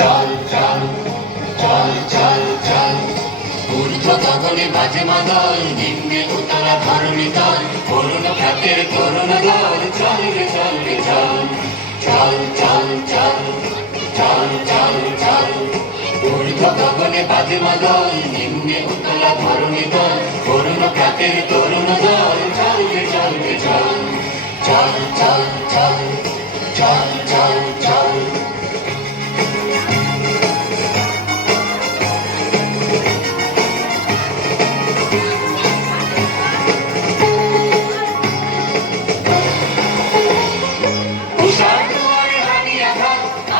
চল চল চল চল চল ঊর্ধ্ব গগনে বাজে মাদল, নিম্নে উতলা ধরণী তল, করুণ খাতের তরুণ দল, চল রে চল রে চল চল চল চল চল চল চল ঊর্ধ্ব গগনে বাজে মাদল, নিম্নে উতলা ধরণী তল, করুণ খাতের তরুণ দল, চল রে চল রে চল চল চল চল চল চল চল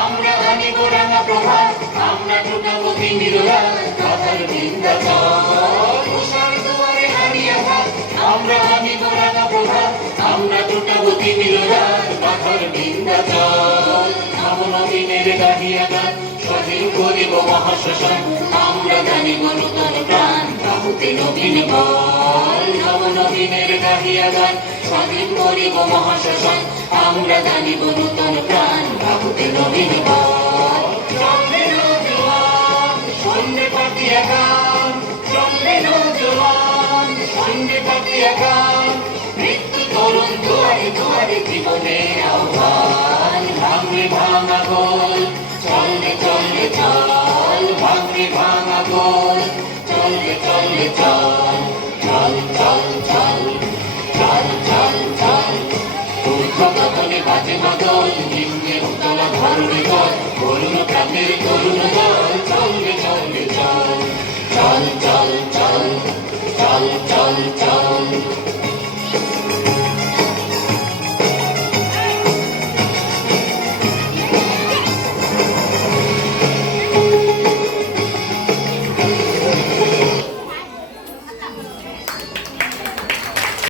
আমরা আনিব রাঙা প্রভাত, আমরা ছোটাবো তিমিররা মাথার বিন্ধ্যাচল। উষার দুয়ারে হানি আঘাত, আমরা আনিব রাঙা প্রভাত, আমরা ছোটাবো তিমিররা মাথার বিন্ধ্যাচল। নবনবীনের গাহিয়া গান স্বাধীন করিব মহাশ্মশান, আমরা জানিব নূতন প্রাণ বাহুতে নবীন বল। নবনবীনের গাহিয়া গান স্বাধীন করিব মহাশ্মশান, আমরা জানিব নূতন প্রাণ বাহুতে নবীন বল। চলে নৌজওয়ান সন্ধ্যে পাতিয়া গান, চলে নৌজওয়ান সন্ধ্যে পাতিয়া গান, মৃত্যু তরুণ দুয়ারে দুয়ারে জীবনের আহ্বান। ভাঙে ভাঙা গোল, চলে চলে চল, ভাঙে ভাঙা গোল, চলে চলে চল চল চল চল চল চল চল ঊর্ধ্ব গগনে বাজে মাদল, নিম্নে উতলা ধরণী তল, করুণ প্রাণের তরুণ দল, চল রে চল রে চল চল চল চল চল চল চল